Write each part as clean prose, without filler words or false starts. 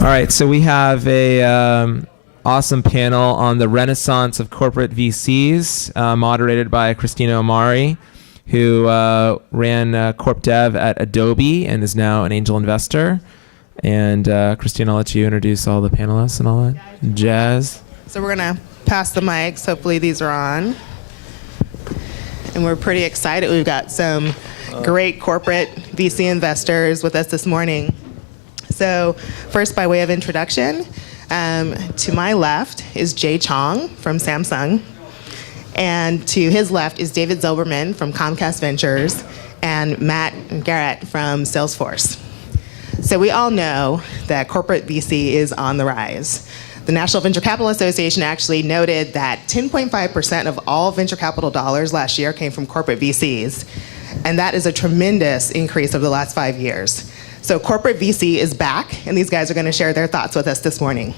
All right, so we have a awesome panel on the renaissance of corporate VCs, moderated by Christina Omari, who ran Corp Dev at Adobe and is now an angel investor. And Christina, I'll let you introduce all the panelists and all that jazz. So we're going to pass the mics. Hopefully these are on. And we're pretty excited. We've got some great corporate VC investors with us this morning. So first, by way of introduction, to my left is Jay Chong from Samsung. And to his left is David Zilberman from Comcast Ventures and Matt Garrett from Salesforce. So we all know that corporate VC is on the rise. The National Venture Capital Association actually noted that 10.5% of all venture capital dollars last year came from corporate VCs. And that is a tremendous increase over the last 5 years. So corporate VC is back, and these guys are going to share their thoughts with us this morning.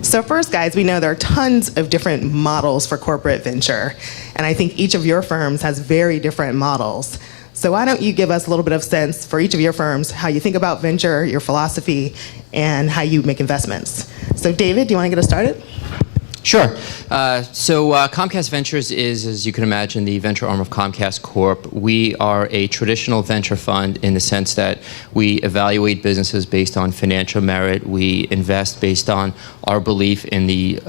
So first, guys, we know there are tons of different models for corporate venture, and I think each of your firms has very different models. So why don't you give us a little bit of sense for each of your firms, how you think about venture, your philosophy, and how you make investments. So David, do you want to get us started? Sure. So Comcast Ventures is, as you can imagine, the venture arm of Comcast Corp. We are a traditional venture fund in the sense that we evaluate businesses based on financial merit. We invest based on our belief in the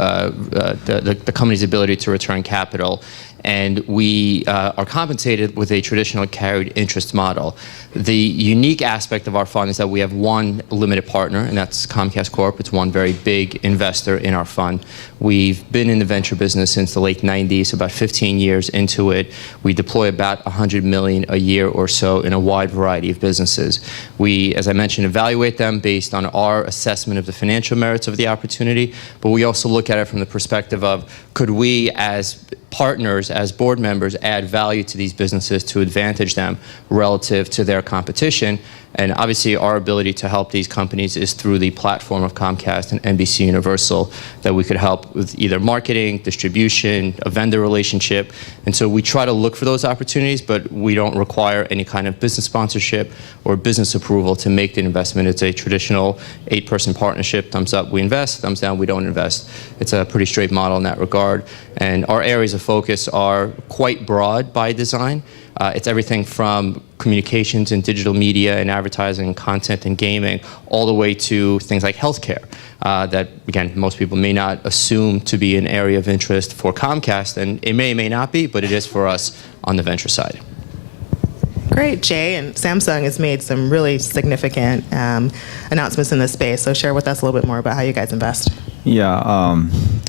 company's ability to return capital. And we are compensated with a traditional carried interest model. The unique aspect of our fund is that we have one limited partner, and that's Comcast Corp. It's one very big investor in our fund. We've been in the venture business since the late 90s, about 15 years into it. We deploy about $100 million a year or so in a wide variety of businesses. We, as I mentioned, evaluate them based on our assessment of the financial merits of the opportunity, but we also look at it from the perspective of, could we, as partners, as board members, add value to these businesses to advantage them relative to their competition? And obviously our ability to help these companies is through the platform of Comcast and NBC Universal, that we could help with either marketing, distribution, a vendor relationship. And so we try to look for those opportunities, but we don't require any kind of business sponsorship or business approval to make the investment. It's a traditional 8-person partnership. Thumbs up, we invest. Thumbs down, we don't invest. It's a pretty straight model in that regard. And our areas of focus are quite broad by design. It's everything from communications and digital media and advertising and content and gaming, all the way to things like healthcare, that, again, most people may not assume to be an area of interest for Comcast, and it may not be, but it is for us on the venture side. Great, Jay. And Samsung has made some really significant announcements in this space. So share with us a little bit more about how you guys invest. Yeah,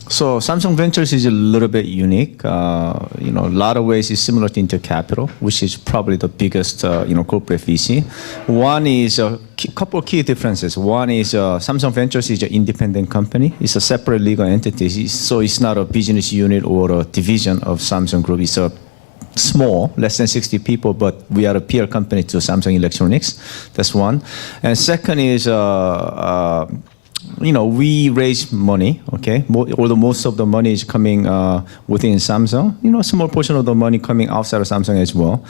so Samsung Ventures is a little bit unique. A lot of ways it's similar to Intercapital, which is probably the biggest, corporate VC. One is a couple of key differences. One is Samsung Ventures is an independent company. It's a separate legal entity, so it's not a business unit or a division of Samsung Group. It's a small, less than 60 people, but we are a peer company to Samsung Electronics. That's one. And second is, we raise money, okay? Although most of the money is coming within Samsung, a small portion of the money coming outside of Samsung as well.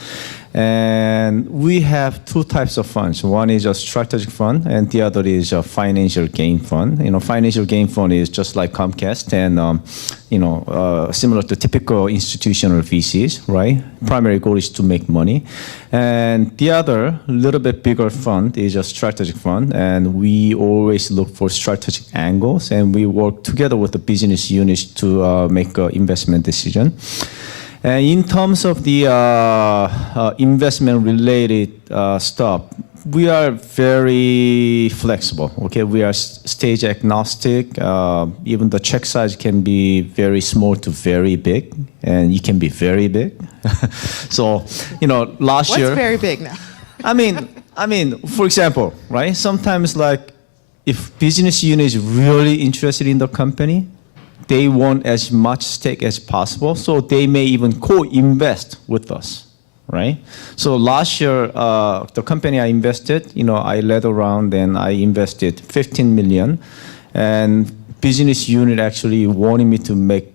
And we have two types of funds. One is a strategic fund, and the other is a financial gain fund. Financial gain fund is just like Comcast and, similar to typical institutional VCs, right? Primary goal is to make money. And the other, little bit bigger fund is a strategic fund, and we always look for strategic angles, and we work together with the business units to make an investment decision. And in terms of the investment-related stuff, we are very flexible. Okay, we are stage agnostic. Even the check size can be very small to very big, and it can be very big. So, last year. What's very big now? I mean, for example, right? Sometimes, like, if business unit is really interested in the company, they want as much stake as possible, so they may even co-invest with us, right? So last year, the company I invested, I led around and I invested 15 million, and business unit actually wanted me to make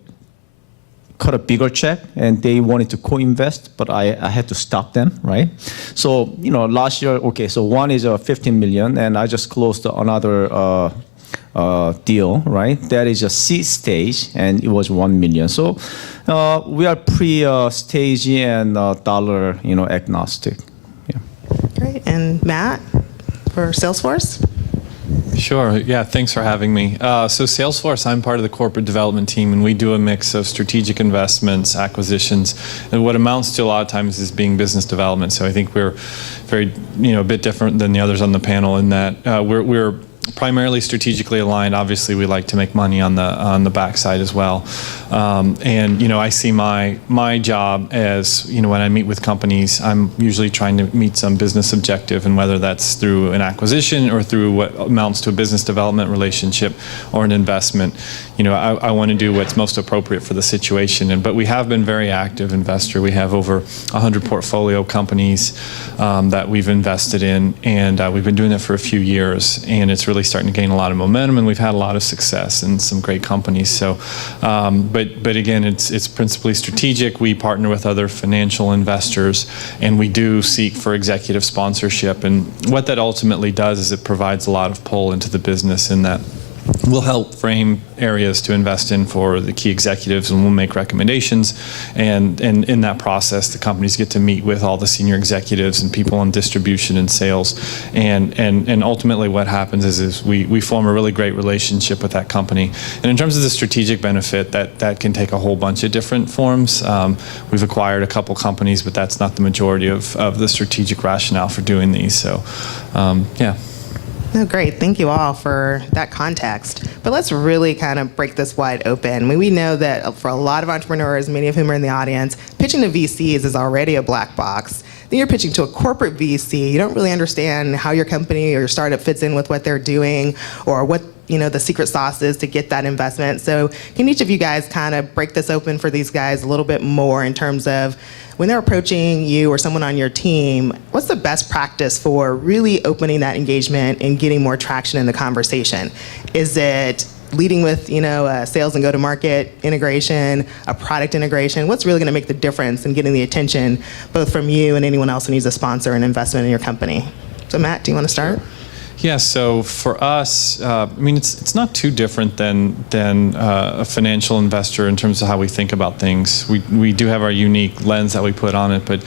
cut a bigger check, and they wanted to co-invest, but I had to stop them, right? So, last year, okay, so one is 15 million, and I just closed another deal, right? That is a seed stage, and it was 1 million. So we are pre-stage and dollar, agnostic. Yeah. Great. And Matt, for Salesforce? Sure. Yeah, thanks for having me. So Salesforce, I'm part of the corporate development team, and we do a mix of strategic investments, acquisitions, and what amounts to a lot of times is being business development. So I think we're very, a bit different than the others on the panel in that we're primarily strategically aligned. Obviously, we like to make money on the backside as well. And I see my job as when I meet with companies, I'm usually trying to meet some business objective, and whether that's through an acquisition or through what amounts to a business development relationship or an investment. I want to do what's most appropriate for the situation. But we have been very active investor. We have over 100 portfolio companies that we've invested in, and we've been doing it for a few years, and it's really starting to gain a lot of momentum, and we've had a lot of success in some great companies. So, but again, it's principally strategic. We partner with other financial investors, and we do seek for executive sponsorship. And what that ultimately does is it provides a lot of pull into the business, in that we'll help frame areas to invest in for the key executives, and we'll make recommendations. And in that process, the companies get to meet with all the senior executives and people on distribution and sales. And ultimately what happens is we form a really great relationship with that company. And in terms of the strategic benefit, that can take a whole bunch of different forms. We've acquired a couple companies, but that's not the majority of the strategic rationale for doing these. So, yeah. Oh, great. Thank you all for that context. But let's really kind of break this wide open. I mean, we know that for a lot of entrepreneurs, many of whom are in the audience, pitching to VCs is already a black box. Then you're pitching to a corporate VC. You don't really understand how your company or your startup fits in with what they're doing, or what the secret sauce is to get that investment. So can each of you guys kind of break this open for these guys a little bit more in terms of when they're approaching you or someone on your team, what's the best practice for really opening that engagement and getting more traction in the conversation? Is it leading with a sales and go-to-market integration, a product integration? What's really going to make the difference in getting the attention both from you and anyone else who needs a sponsor and investment in your company? So Matt, do you want to start? Yeah, so for us, it's not too different than a financial investor in terms of how we think about things. We do have our unique lens that we put on it, but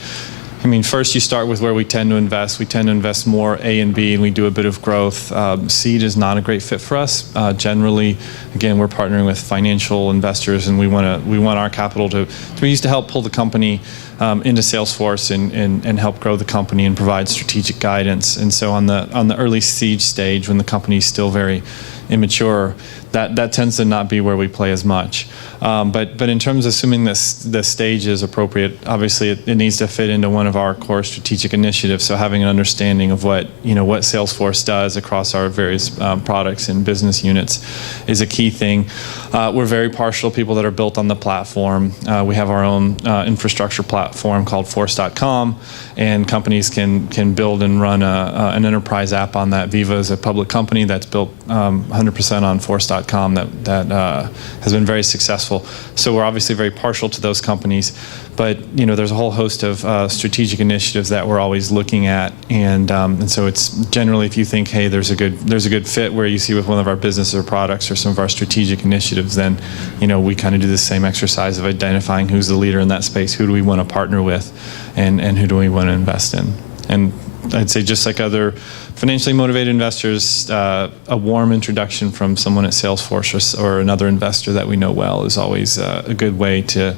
first you start with where we tend to invest. We tend to invest more A and B, and we do a bit of growth. Seed is not a great fit for us. Generally, again, we're partnering with financial investors, and we want our capital to be used to help pull the company into Salesforce and help grow the company and provide strategic guidance. And so on the early seed stage, when the company is still very immature, that tends to not be where we play as much. But in terms of assuming the stage is appropriate, obviously it needs to fit into one of our core strategic initiatives. So having an understanding of what Salesforce does across our various products and business units is a key thing. We're very partial to people that are built on the platform. We have our own infrastructure platform called Force.com, and companies can build and run an enterprise app on that. Viva is a public company that's built 100% on Force.com that has been very successful. So we're obviously very partial to those companies, but there's a whole host of strategic initiatives that we're always looking at, and so it's generally, if you think, hey, there's a good fit where you see with one of our businesses or products or some of our strategic initiatives, then we kind of do the same exercise of identifying who's the leader in that space, who do we want to partner with, and who do we want to invest in. And I'd say, just like other financially motivated investors, a warm introduction from someone at Salesforce or another investor that we know well is always a good way to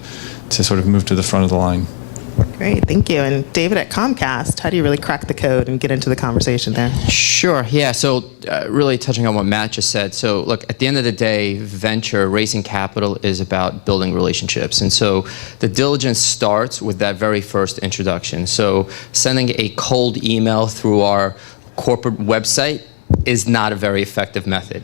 sort of move to the front of the line. Great, thank you. And David, at Comcast, how do you really crack the code and get into the conversation there? Sure, yeah, so really touching on what Matt just said. So look, at the end of the day, raising capital is about building relationships. And so the diligence starts with that very first introduction. So sending a cold email through our corporate website is not a very effective method.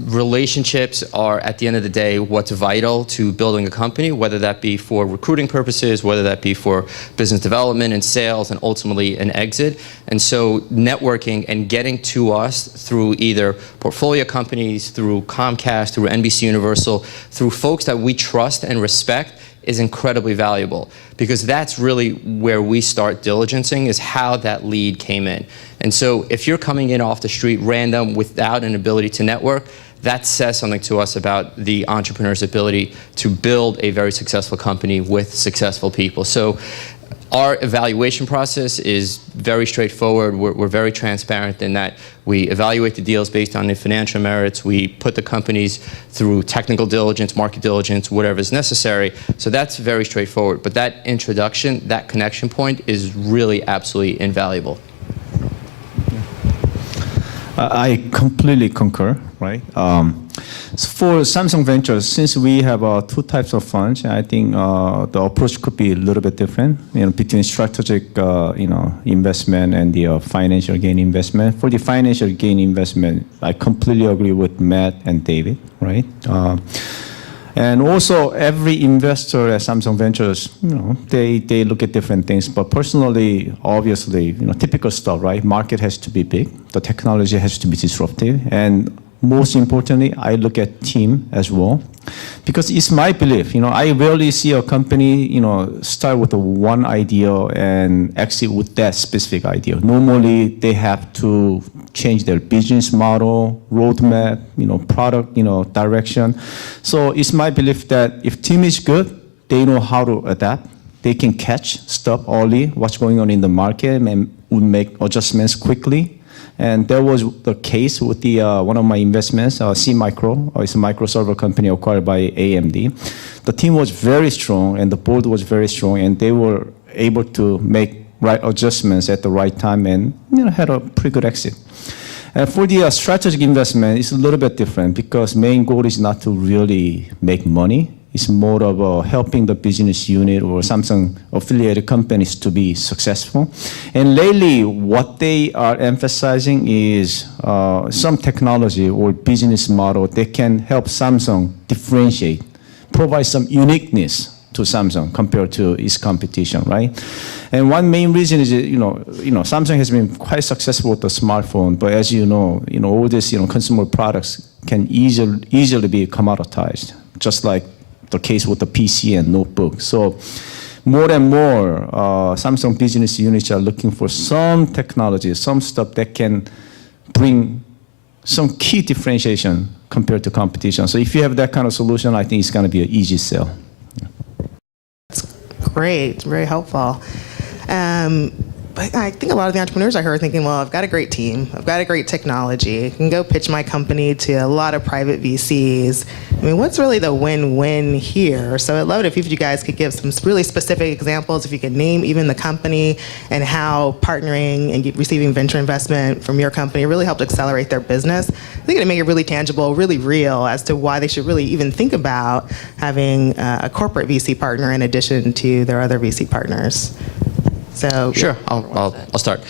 Relationships are, at the end of the day, what's vital to building a company, whether that be for recruiting purposes, whether that be for business development and sales, and ultimately an exit. And so networking and getting to us through either portfolio companies, through Comcast, through NBC Universal, through folks that we trust and respect is incredibly valuable, because that's really where we start diligencing, is how that lead came in. And so if you're coming in off the street random without an ability to network, that says something to us about the entrepreneur's ability to build a very successful company with successful people. So our evaluation process is very straightforward. We're very transparent in that we evaluate the deals based on the financial merits. We put the companies through technical diligence, market diligence, whatever is necessary. So that's very straightforward. But that introduction, that connection point is really absolutely invaluable. I completely concur, right? So for Samsung Ventures, since we have two types of funds, I think the approach could be a little bit different, between strategic, investment and the financial gain investment. For the financial gain investment, I completely agree with Matt and David, right? And also, every investor at Samsung Ventures, they look at different things. But personally, obviously, typical stuff, right? Market has to be big. The technology has to be disruptive. And most importantly, I look at team as well. Because it's my belief, I rarely see a company, start with one idea and exit with that specific idea. Normally, they have to change their business model, roadmap, product, direction. So it's my belief that if team is good, they know how to adapt. They can catch stuff early, what's going on in the market, and would make adjustments quickly. And that was the case with the one of my investments, C-Micro. It's a microserver company acquired by AMD. The team was very strong, and the board was very strong, and they were able to make right adjustments at the right time, and had a pretty good exit. And for the strategic investment, it's a little bit different, because main goal is not to really make money. It's more of helping the business unit or Samsung affiliated companies to be successful. And lately, what they are emphasizing is some technology or business model that can help Samsung differentiate, provide some uniqueness to Samsung compared to its competition, right? And one main reason is, Samsung has been quite successful with the smartphone, but as you know, all these, consumer products can easily be commoditized, just like the case with the PC and notebook. So more and more, Samsung business units are looking for some technology, some stuff that can bring some key differentiation compared to competition. So if you have that kind of solution, I think it's going to be an easy sell. That's great, very helpful. But I think a lot of the entrepreneurs I heard are thinking, well, I've got a great team, I've got a great technology, I can go pitch my company to a lot of private VCs. I mean, what's really the win-win here? So I'd love it if you guys could give some really specific examples, if you could name even the company and how partnering and receiving venture investment from your company really helped accelerate their business. I think it'd make it really tangible, really real as to why they should really even think about having a corporate VC partner in addition to their other VC partners. So, sure, I'll start.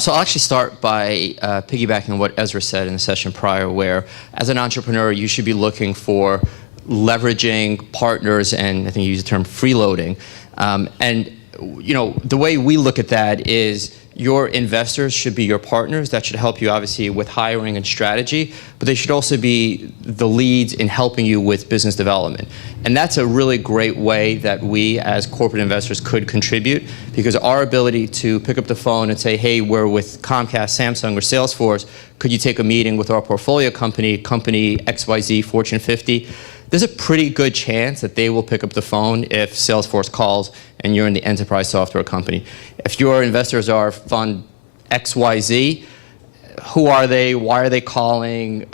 So I'll actually start by piggybacking on what Ezra said in the session prior, where as an entrepreneur, you should be looking for leveraging partners, and I think you used the term freeloading. And the way we look at that is your investors should be your partners. That should help you, obviously, with hiring and strategy, but they should also be the leads in helping you with business development. And that's a really great way that we, as corporate investors, could contribute, because our ability to pick up the phone and say, hey, we're with Comcast, Samsung, or Salesforce, could you take a meeting with our portfolio company XYZ, Fortune 50? There's a pretty good chance that they will pick up the phone if Salesforce calls and you're in the enterprise software company. If your investors are fund XYZ, who are they? Why are they calling?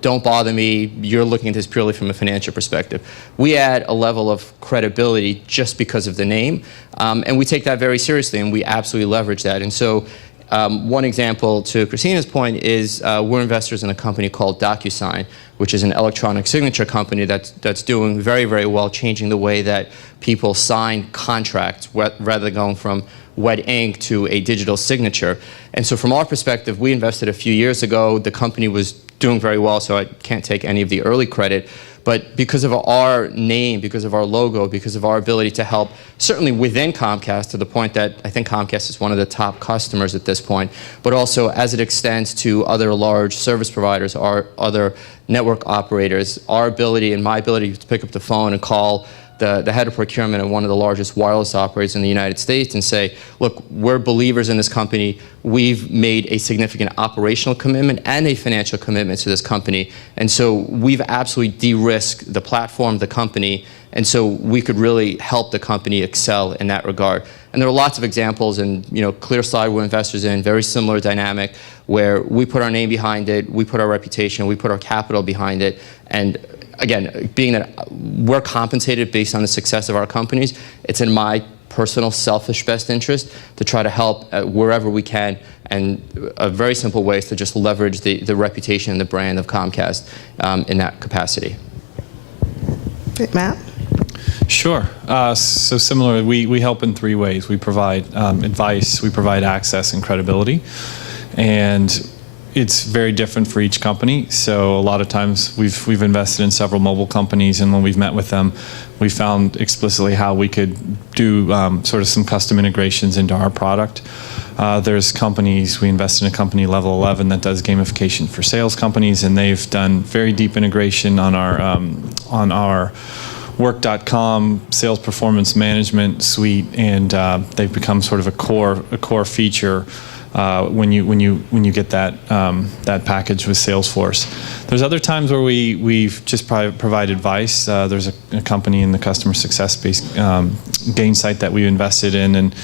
Don't bother me. You're looking at this purely from a financial perspective. We add a level of credibility just because of the name, and we take that very seriously, and we absolutely leverage that. And so one example to Christina's point is we're investors in a company called DocuSign, which is an electronic signature company that's doing very, very well, changing the way that people sign contracts rather than going from wet ink to a digital signature. And so from our perspective, we invested a few years ago. The company was doing very well, so I can't take any of the early credit. But because of our name, because of our logo, because of our ability to help, certainly within Comcast, to the point that I think Comcast is one of the top customers at this point, but also as it extends to other large service providers or other network operators, our ability and my ability to pick up the phone and call the head of procurement of one of the largest wireless operators in the United States and say, look, we're believers in this company. We've made a significant operational commitment and a financial commitment to this company. And so we've absolutely de-risked the platform, the company, and so we could really help the company excel in that regard. And there are lots of examples, and ClearSlide we're investors in, very similar dynamic, where we put our name behind it, we put our reputation, we put our capital behind it, and again, being that we're compensated based on the success of our companies, it's in my personal selfish best interest to try to help wherever we can, and a very simple way is to just leverage the reputation and the brand of Comcast in that capacity. Matt? Sure. So similarly, we help in three ways. We provide advice, we provide access and credibility, and it's very different for each company. So a lot of times we've invested in several mobile companies, and when we've met with them, we found explicitly how we could do sort of some custom integrations into our product. There's companies, we invested in a company, Level 11, that does gamification for sales companies, and they've done very deep integration on our Work.com sales performance management suite, and they've become sort of a core feature when you get that package with Salesforce. There's other times where we've just provide advice. There's a company in the customer success space, Gainsight, that we invested in, and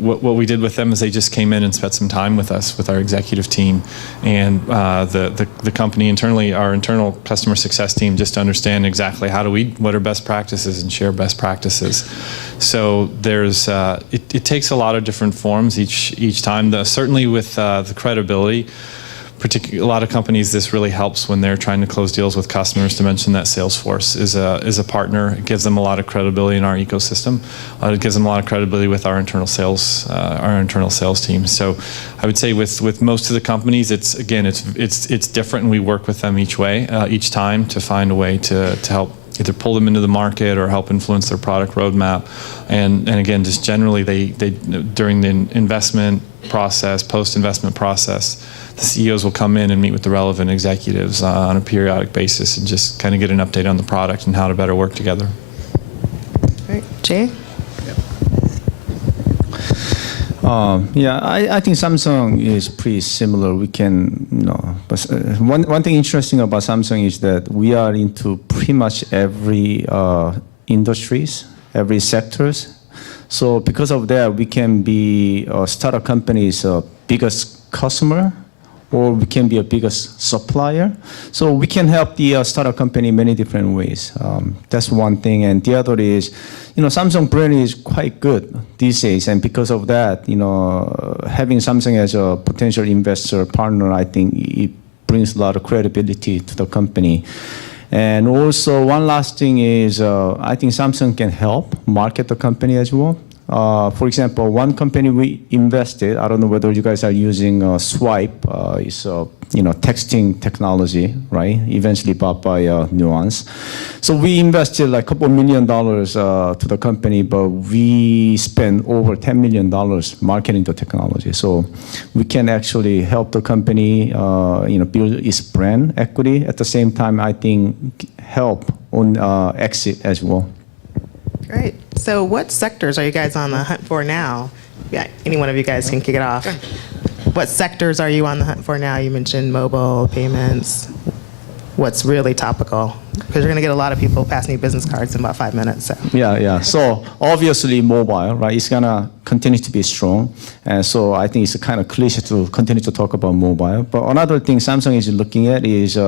what we did with them is they just came in and spent some time with us, with our executive team, and the company internally, our internal customer success team, just to understand exactly what are best practices and share best practices. So there's it takes a lot of different forms each time. Certainly with the credibility, particularly a lot of companies, this really helps when they're trying to close deals with customers, to mention that Salesforce is a partner. It gives them a lot of credibility in our ecosystem. It gives them a lot of credibility with our internal sales team. So I would say with most of the companies, it's different, and we work with them each time to find a way to help either pull them into the market or help influence their product roadmap. And again, just generally, they during the investment process, post-investment process, the CEOs will come in and meet with the relevant executives on a periodic basis and just kind of get an update on the product and how to better work together. All right, Jay? I think Samsung is pretty similar. We can, but one thing interesting about Samsung is that we are into pretty much every industries, every sectors. So because of that, we can be a startup company's biggest customer, or we can be a biggest supplier. So we can help the startup company in many different ways. That's one thing. And the other is, Samsung brand is quite good these days. And because of that, having Samsung as a potential investor partner, I think it brings a lot of credibility to the company. And also one last thing is, I think Samsung can help market the company as well. For example, one company we invested, I don't know whether you guys are using Swipe, it's texting technology, right? Eventually bought by Nuance. So we invested like $2 million to the company, but we spent over $10 million marketing the technology. So we can actually help the company, build its brand equity. At the same time, I think help on exit as well. Great. So what sectors are you guys on the hunt for now? Yeah, any one of you guys can kick it off. What sectors are you on the hunt for now? You mentioned mobile, payments. What's really topical? Because you're going to get a lot of people passing you business cards in about 5 minutes. So. Yeah. So obviously mobile, right? It's going to continue to be strong. And so I think it's a kind of cliche to continue to talk about mobile. But another thing Samsung is looking at is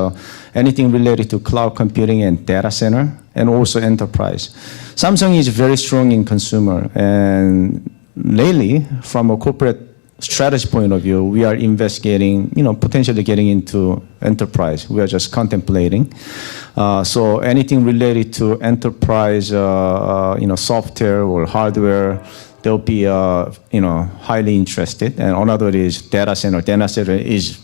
anything related to cloud computing and data center, and also enterprise. Samsung is very strong in consumer. And lately, from a corporate strategy point of view, we are investigating, potentially getting into enterprise. We are just contemplating. So anything related to enterprise, software or hardware, they'll be, highly interested. And another is data center. Data center is,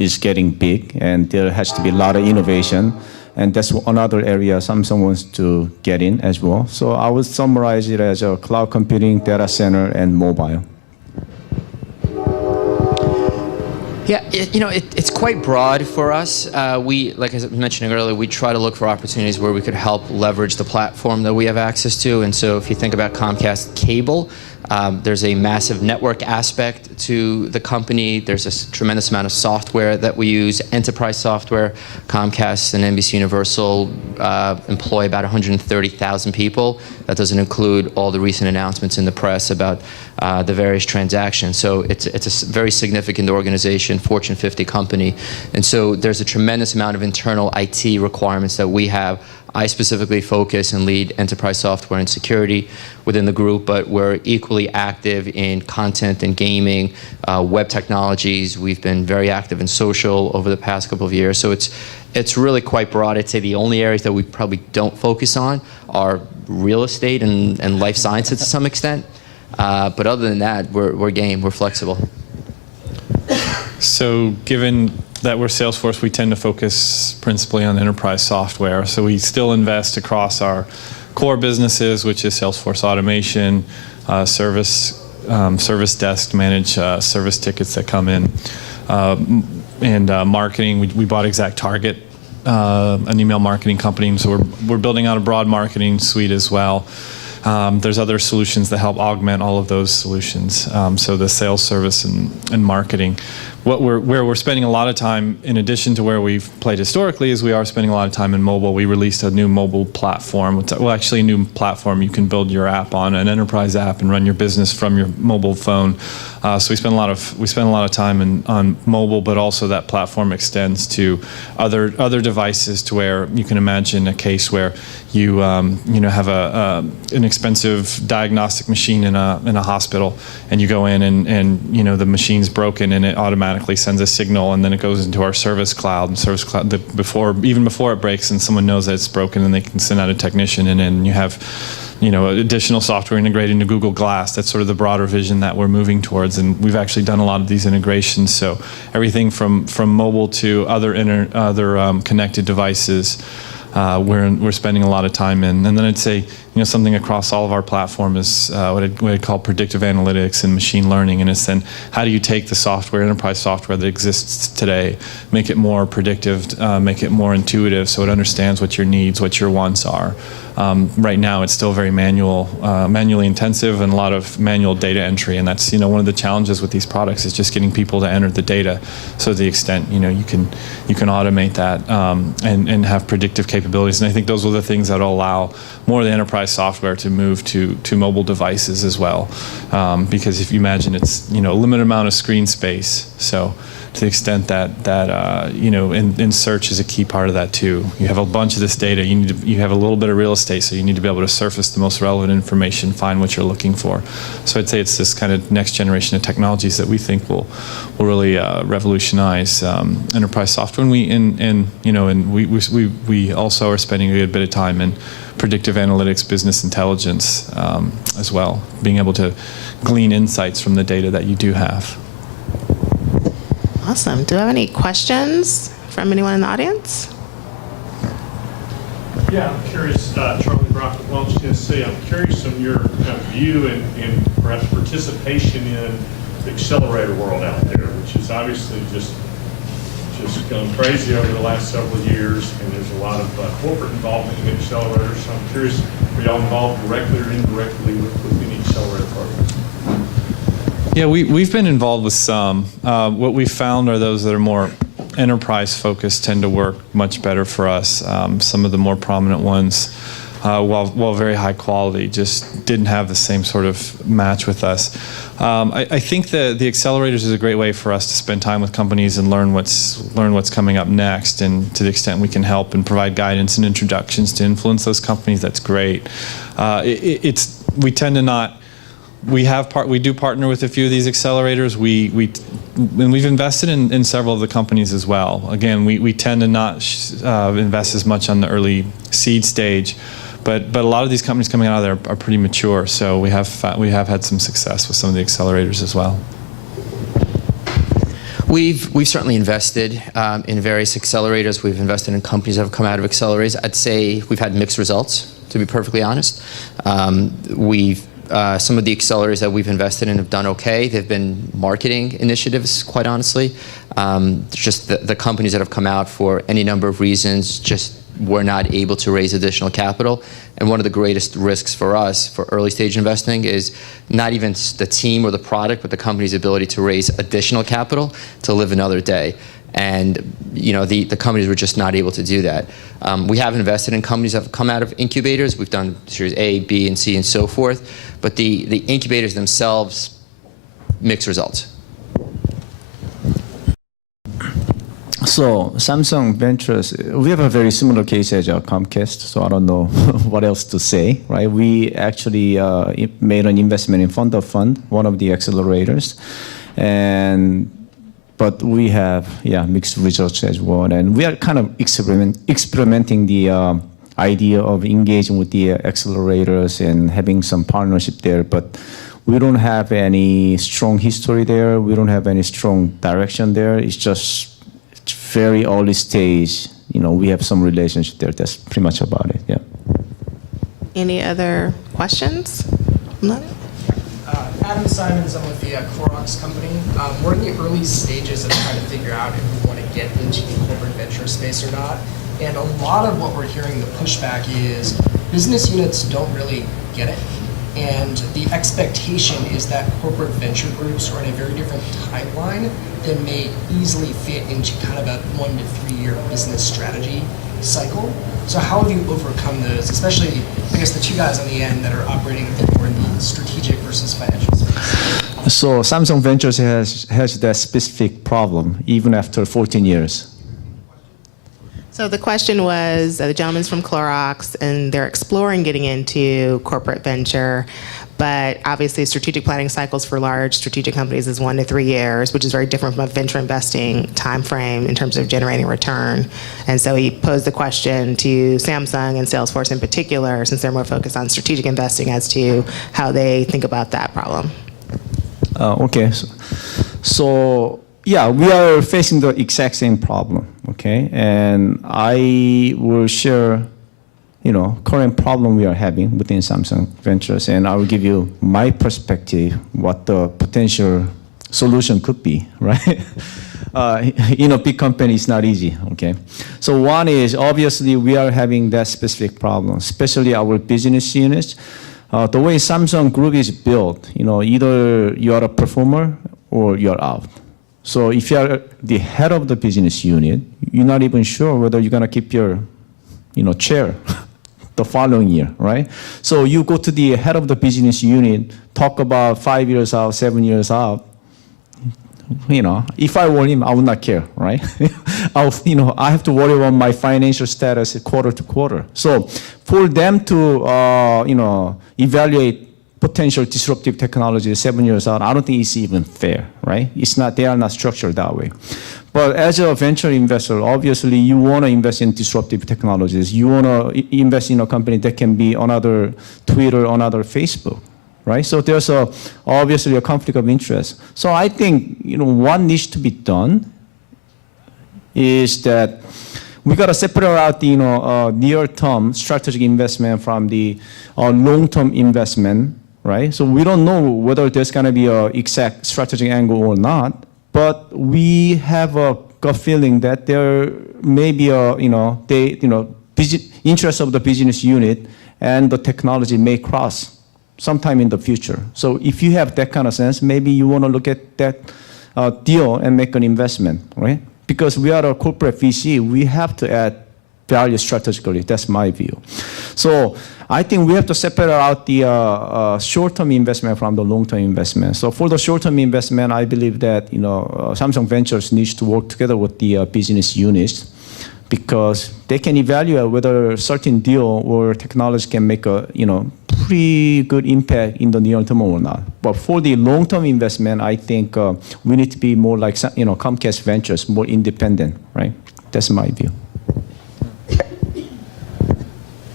is getting big, and there has to be a lot of innovation. And that's another area Samsung wants to get in as well. So I would summarize it as a cloud computing, data center, and mobile. Yeah, it's quite broad for us. We, like I was mentioning earlier, we try to look for opportunities where we could help leverage the platform that we have access to. And so if you think about Comcast Cable, there's a massive network aspect to the company. There's a tremendous amount of software that we use, enterprise software. Comcast and NBC Universal employ about 130,000 people. That doesn't include all the recent announcements in the press about the various transactions. So it's a very significant organization, Fortune 50 company. And so there's a tremendous amount of internal IT requirements that we have. I specifically focus and lead enterprise software and security within the group, but we're equally active in content and gaming, web technologies. We've been very active in social over the past couple of years. So it's really quite broad. I'd say the only areas that we probably don't focus on are real estate and life sciences to some extent. But other than that, we're game, we're flexible. So given that we're Salesforce, we tend to focus principally on enterprise software. So we still invest across our core businesses, which is Salesforce automation, service desk, manage service tickets that come in, and marketing. We bought ExactTarget, an email marketing company, so we're building out a broad marketing suite as well. There's other solutions that help augment all of those solutions. So the sales, service, and marketing. Where we're spending a lot of time, in addition to where we've played historically, is we are spending a lot of time in mobile. We released a new mobile platform. Well, actually a new platform you can build your app on, an enterprise app, and run your business from your mobile phone. So we spend a lot of time on mobile, but also that platform extends to other devices, to where you can imagine a case where you have an expensive diagnostic machine in a hospital, and you go in and the machine's broken, and it automatically sends a signal, and then it goes into our service cloud. And service cloud, even before it breaks, and someone knows that it's broken, and they can send out a technician, and then you have additional software integrated into Google Glass. That's sort of the broader vision that we're moving towards, and we've actually done a lot of these integrations. So everything from mobile to other connected devices, we're spending a lot of time in. And then I'd say something across all of our platform is what I'd call predictive analytics and machine learning. And it's then how do you take the software, enterprise software that exists today, make it more predictive, make it more intuitive, so it understands what your needs, what your wants are. Right now, it's still very manually intensive, and a lot of manual data entry. And that's one of the challenges with these products is just getting people to enter the data. So to the extent you can automate that and have predictive capabilities. And I think those are the things that will allow more of the enterprise software to move to mobile devices as well. Because if you imagine, it's a limited amount of screen space. So to the extent that in search is a key part of that too. You have a bunch of this data. You have a little bit of real estate, so you need to be able to surface the most relevant information, find what you're looking for. So I'd say it's this kind of next generation of technologies that we think will really revolutionize enterprise software. And we also are spending a good bit of time in predictive analytics, business intelligence as well, being able to glean insights from the data that you do have. Awesome. Do I have any questions from anyone in the audience? Yeah, I'm curious, Charlie Brock of Launch Tennessee. I'm curious on your view and perhaps participation in the accelerator world out there, which is obviously just gone crazy over the last several years, and there's a lot of corporate involvement in accelerators. So I'm curious, are y'all involved directly or indirectly with any accelerator programs? Yeah, we've been involved with some. What we found are those that are more enterprise focused tend to work much better for us. Some of the more prominent ones, while very high quality, just didn't have the same sort of match with us. I think the accelerators is a great way for us to spend time with companies and learn what's coming up next, and to the extent we can help and provide guidance and introductions to influence those companies, that's great. We tend to not. We do partner with a few of these accelerators. And we've invested in several of the companies as well. Again, we tend to not invest as much on the early seed stage, but a lot of these companies coming out of there are pretty mature. So we have had some success with some of the accelerators as well. We've certainly invested in various accelerators. We've invested in companies that have come out of accelerators. I'd say we've had mixed results, to be perfectly honest. Some of the accelerators that we've invested in have done okay. They've been marketing initiatives, quite honestly. Just the companies that have come out for any number of reasons just were not able to raise additional capital. And one of the greatest risks for us for early stage investing is not even the team or the product, but the company's ability to raise additional capital to live another day. And the companies were just not able to do that. We have invested in companies that have come out of incubators. We've done Series A, B, and C, and so forth. But the incubators themselves, mixed results. So Samsung Ventures, we have a very similar case as Comcast, so I don't know what else to say, right? We actually made an investment in Fund of Fund, one of the accelerators, but we have mixed results as well, and we are kind of experimenting the idea of engaging with the accelerators and having some partnership there, but we don't have any strong history there. We don't have any strong direction there. It's just very early stage. We have some relationship there. That's pretty much about it. Yeah. Any other questions? No? Adam Simons, I'm with the Clorox company. We're in the early stages of trying to figure out if we want to get into the corporate venture space or not. And a lot of what we're hearing, the pushback is business units don't really get it. And the expectation is that corporate venture groups are in a very different timeline that may easily fit into kind of a 1 to 3 year business strategy cycle. So how have you overcome those, especially, I guess, the two guys on the end that are operating a bit more in the strategic versus financial space? So Samsung Ventures has that specific problem even after 14 years. So the question was, the gentleman's from Clorox, and they're exploring getting into corporate venture, but obviously strategic planning cycles for large strategic companies is 1 to 3 years, which is very different from a venture investing time frame in terms of generating return. And so he posed the question to Samsung and Salesforce in particular, since they're more focused on strategic investing, as to how they think about that problem. Okay. So yeah, we are facing the exact same problem, okay? And I will share, current problem we are having within Samsung Ventures, and I will give you my perspective, what the potential solution could be, right? Big company is not easy, okay? So one is, obviously, we are having that specific problem, especially our business units. The way Samsung Group is built, either you are a performer or you're out. So if you are the head of the business unit, you're not even sure whether you're going to keep your, chair the following year, right? So you go to the head of the business unit, talk about 5 years out, 7 years out. If I were him, I would not care, right? I have to worry about my financial status quarter to quarter. So for them to, evaluate potential disruptive technology 7 years out, I don't think it's even fair, right? They are not structured that way. But as a venture investor, obviously you want to invest in disruptive technologies. You want to invest in a company that can be on other Twitter, on other Facebook, right? So there's obviously a conflict of interest. So I think, what needs to be done is that we got to separate out the near-term strategic investment from the long-term investment. Right? So we don't know whether there's going to be an exact strategic angle or not, but we have a gut feeling that there may be interest of the business unit and the technology may cross sometime in the future. So if you have that kind of sense, maybe you want to look at that deal and make an investment, right? Because we are a corporate VC, we have to add value strategically. That's my view. So I think we have to separate out the short-term investment from the long-term investment. So for the short-term investment, I believe that Samsung Ventures needs to work together with the business units, because they can evaluate whether a certain deal or technology can make a pretty good impact in the near term or not. But for the long-term investment, I think we need to be more like Comcast Ventures, more independent, right? That's my view.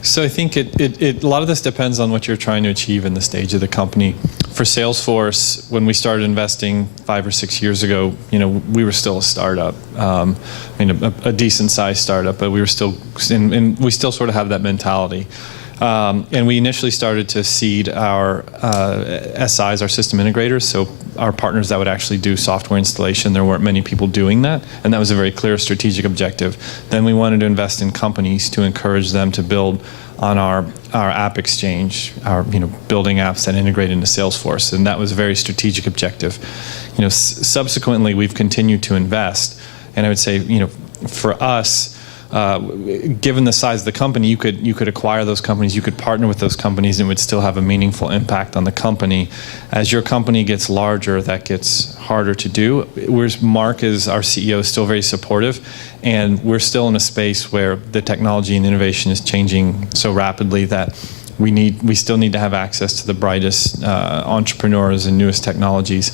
So I think a lot of this depends on what you're trying to achieve in the stage of the company. for Salesforce, when we started investing 5 or 6 years ago, we were still a startup. A decent sized startup, but we were still, and we still sort of have that mentality. And we initially started to seed our SIs, our system integrators, so our partners that would actually do software installation. There weren't many people doing that, and that was a very clear strategic objective. Then we wanted to invest in companies to encourage them to build on our app exchange, our building apps that integrate into Salesforce, and that was a very strategic objective. Subsequently, we've continued to invest, and I would say, for us, given the size of the company, you could acquire those companies, you could partner with those companies, and it would still have a meaningful impact on the company. As your company gets larger, that gets harder to do. Whereas Mark, is our CEO, is still very supportive, and we're still in a space where the technology and innovation is changing so rapidly that we still need to have access to the brightest entrepreneurs and newest technologies,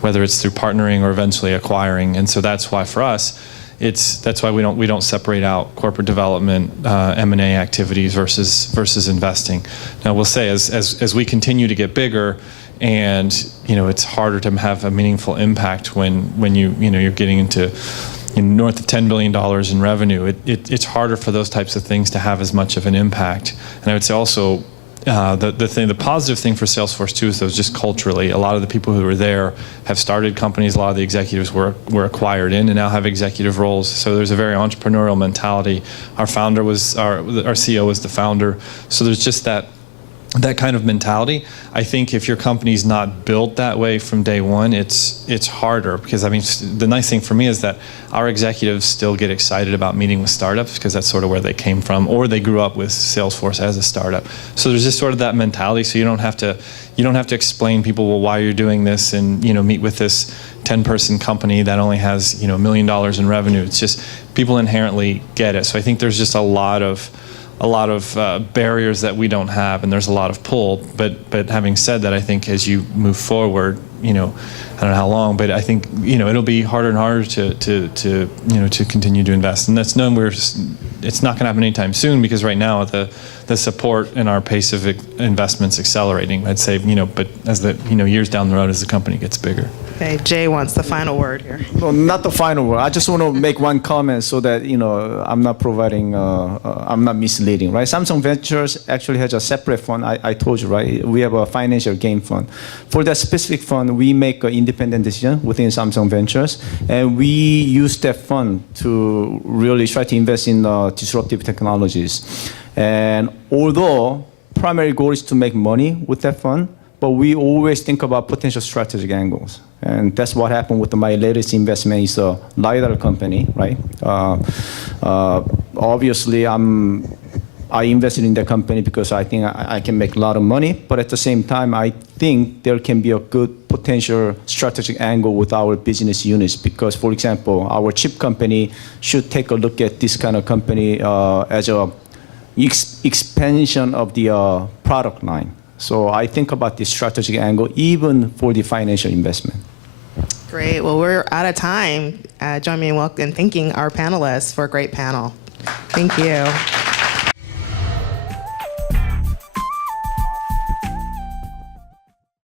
whether it's through partnering or eventually acquiring. And so that's why for us, that's why we don't separate out corporate development, M&A activities versus investing. Now we'll say as we continue to get bigger, and it's harder to have a meaningful impact when you're getting into north of $10 billion in revenue. It's harder for those types of things to have as much of an impact. And I would say also, the positive thing for Salesforce too is that just culturally, a lot of the people who were there have started companies. A lot of the executives were acquired in and now have executive roles. So there's a very entrepreneurial mentality. Our founder was our CEO was the founder. So there's just that kind of mentality. I think if your company's not built that way from day one, it's harder, because the nice thing for me is that our executives still get excited about meeting with startups, because that's sort of where they came from, or they grew up with Salesforce as a startup. So there's just sort of that mentality. So you don't have to explain people, well, why you're doing this, and meet with this 10-person company that only has $1 million in revenue. It's just people inherently get it. So I think there's just a lot of barriers that we don't have, and there's a lot of pull. But having said that, I think as you move forward, I don't know how long, but I think it'll be harder and harder to continue to invest. And that's it's not going to happen anytime soon, because right now the support and our pace of investments accelerating. I'd say, but as the years down the road, as the company gets bigger. Okay, Jay wants the final word here. No, not the final word. I just want to make one comment so that I'm not providing, I'm not misleading, right? Samsung Ventures actually has a separate fund. I told you, right? We have a financial gain fund. For that specific fund, we make an independent decision within Samsung Ventures, and we use that fund to really try to invest in disruptive technologies. And although primary goal is to make money with that fund, but we always think about potential strategic angles. And that's what happened with my latest investment. Is a LiDAR company, right? Obviously, I invested in the company because I think I can make a lot of money, but at the same time, I think there can be a good potential strategic angle with our business units, because, for example, our chip company should take a look at this kind of company as a expansion of the product line. So I think about the strategic angle even for the financial investment. Great. Well, we're out of time. Join me in thanking our panelists for a great panel. Thank you.